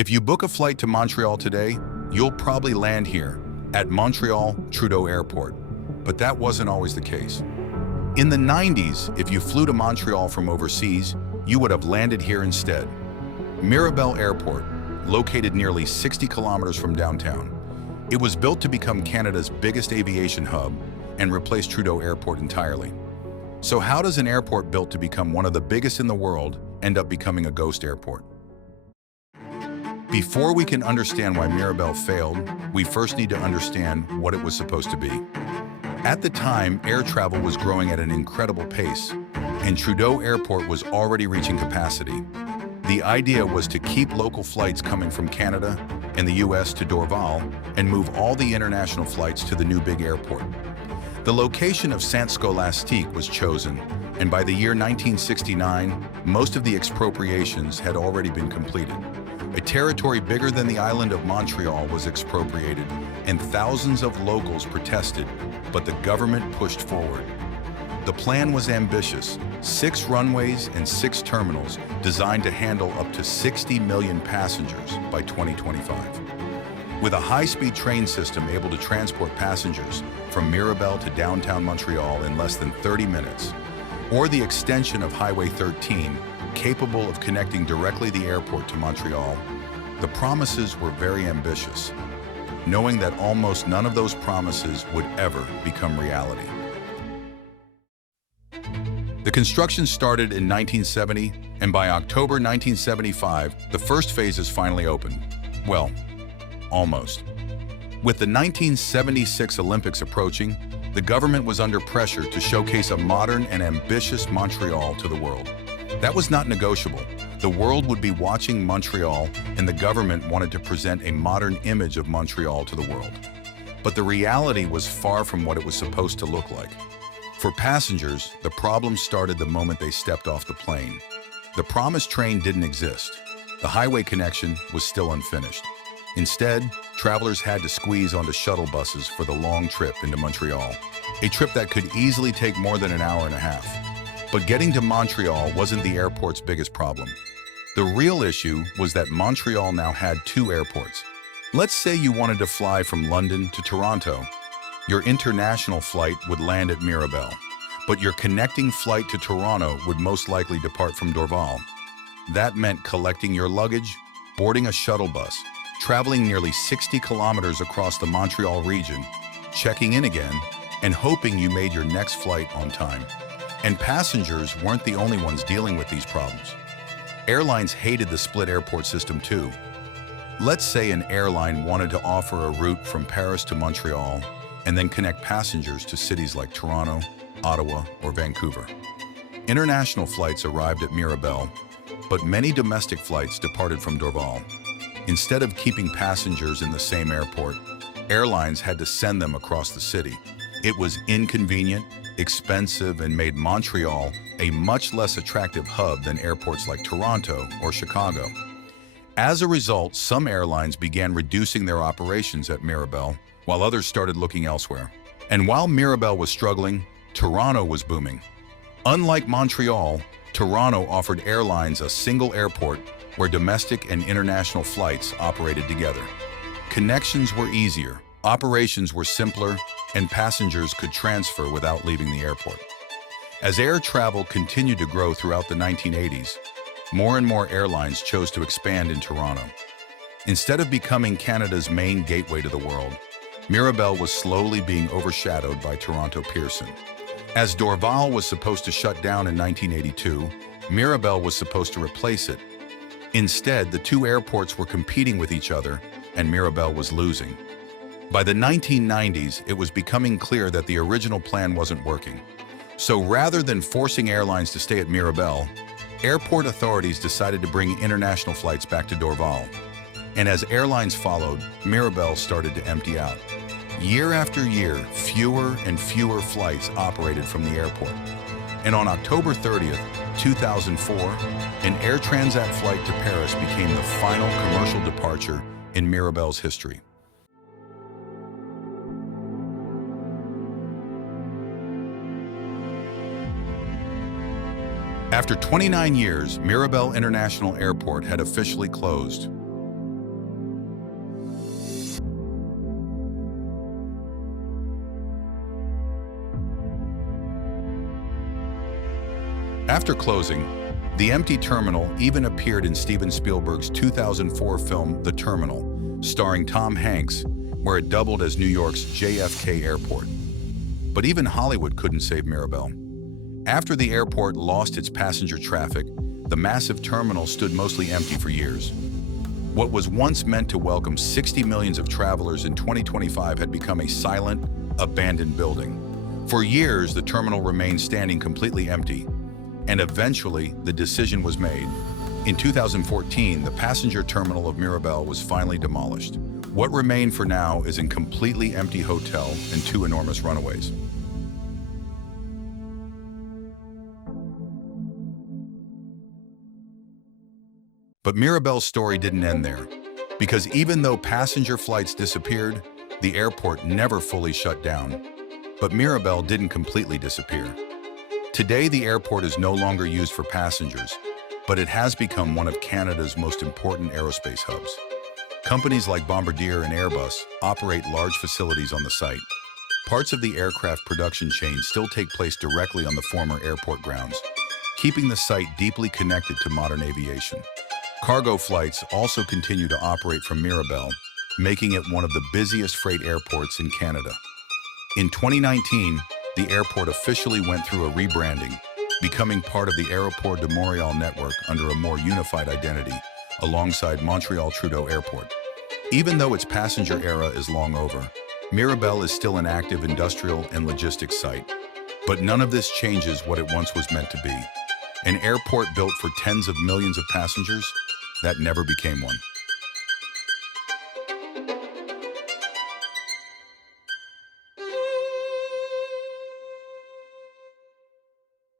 If you book a flight to Montreal today, you'll probably land here at Montreal Trudeau Airport. But that wasn't always the case. In the 90s, if you flew to Montreal from overseas, you would have landed here instead. Mirabel Airport, located nearly 60 kilometers from downtown. It was built to become Canada's biggest aviation hub and replace Trudeau Airport entirely. So how does an airport built to become one of the biggest in the world end up becoming a ghost airport? Before we can understand why Mirabel failed, we first need to understand what it was supposed to be. At the time, air travel was growing at an incredible pace, and Trudeau Airport was already reaching capacity. The idea was to keep local flights coming from Canada and the US to Dorval and move all the international flights to the new big airport. The location of Saint-Scholastique was chosen, and by the year 1969, most of the expropriations had already been completed. A territory bigger than the island of Montreal was expropriated, and thousands of locals protested, but the government pushed forward. The plan was ambitious: 6 runways and 6 terminals designed to handle up to 60 million passengers by 2025. With a high-speed train system able to transport passengers from Mirabel to downtown Montreal in less than 30 minutes, or the extension of Highway 13, capable of connecting directly the airport to Montreal, the promises were very ambitious, knowing that almost none of those promises would ever become reality. The construction started in 1970, and by October 1975, the first phase is finally open. Well, almost. With the 1976 Olympics approaching, the government was under pressure to showcase a modern and ambitious Montreal to the world. That was not negotiable. The world would be watching Montreal, and the government wanted to present a modern image of Montreal to the world. But the reality was far from what it was supposed to look like. For passengers, the problem started the moment they stepped off the plane. The promised train didn't exist. The highway connection was still unfinished. Instead, travelers had to squeeze onto shuttle buses for the long trip into Montreal, a trip that could easily take more than an hour and a half. But getting to Montreal wasn't the airport's biggest problem. The real issue was that Montreal now had 2 airports. Let's say you wanted to fly from London to Toronto. Your international flight would land at Mirabel, but your connecting flight to Toronto would most likely depart from Dorval. That meant collecting your luggage, boarding a shuttle bus, traveling nearly 60 kilometers across the Montreal region, checking in again, and hoping you made your next flight on time. And passengers weren't the only ones dealing with these problems. Airlines hated the split airport system too. Let's say an airline wanted to offer a route from Paris to Montreal and then connect passengers to cities like Toronto, Ottawa, or Vancouver. International flights arrived at Mirabel, but many domestic flights departed from Dorval. Instead of keeping passengers in the same airport, airlines had to send them across the city. It was inconvenient, expensive, and made Montreal a much less attractive hub than airports like Toronto or Chicago. As a result, some airlines began reducing their operations at Mirabel, while others started looking elsewhere. And while Mirabel was struggling, Toronto was booming. Unlike Montreal, Toronto offered airlines a single airport where domestic and international flights operated together. Connections were easier, operations were simpler, and passengers could transfer without leaving the airport. As air travel continued to grow throughout the 1980s, more and more airlines chose to expand in Toronto. Instead of becoming Canada's main gateway to the world, Mirabel was slowly being overshadowed by Toronto Pearson. As Dorval was supposed to shut down in 1982, Mirabel was supposed to replace it. Instead, the 2 airports were competing with each other, and Mirabel was losing. By the 1990s, it was becoming clear that the original plan wasn't working. So rather than forcing airlines to stay at Mirabel, airport authorities decided to bring international flights back to Dorval. And as airlines followed, Mirabel started to empty out. Year after year, fewer and fewer flights operated from the airport. And on October 30th, 2004, an Air Transat flight to Paris became the final commercial departure in Mirabel's history. After 29 years, Mirabel International Airport had officially closed. After closing, the empty terminal even appeared in Steven Spielberg's 2004 film The Terminal, starring Tom Hanks, where it doubled as New York's JFK Airport. But even Hollywood couldn't save Mirabel. After the airport lost its passenger traffic, the massive terminal stood mostly empty for years. What was once meant to welcome 60 million of travelers in 2025 had become a silent, abandoned building. For years, the terminal remained standing completely empty, and eventually the decision was made. In 2014, the passenger terminal of Mirabel was finally demolished. What remained for now is a completely empty hotel and 2 enormous runaways. But Mirabel's story didn't end there, because even though passenger flights disappeared, the airport never fully shut down. But Mirabel didn't completely disappear. Today, the airport is no longer used for passengers, but it has become one of Canada's most important aerospace hubs. Companies like Bombardier and Airbus operate large facilities on the site. Parts of the aircraft production chain still take place directly on the former airport grounds, keeping the site deeply connected to modern aviation. Cargo flights also continue to operate from Mirabel, making it one of the busiest freight airports in Canada. In 2019, the airport officially went through a rebranding, becoming part of the Aéroport de Montréal network under a more unified identity, alongside Montreal Trudeau Airport. Even though its passenger era is long over, Mirabel is still an active industrial and logistics site. But none of this changes what it once was meant to be. An airport built for tens of millions of passengers that never became one.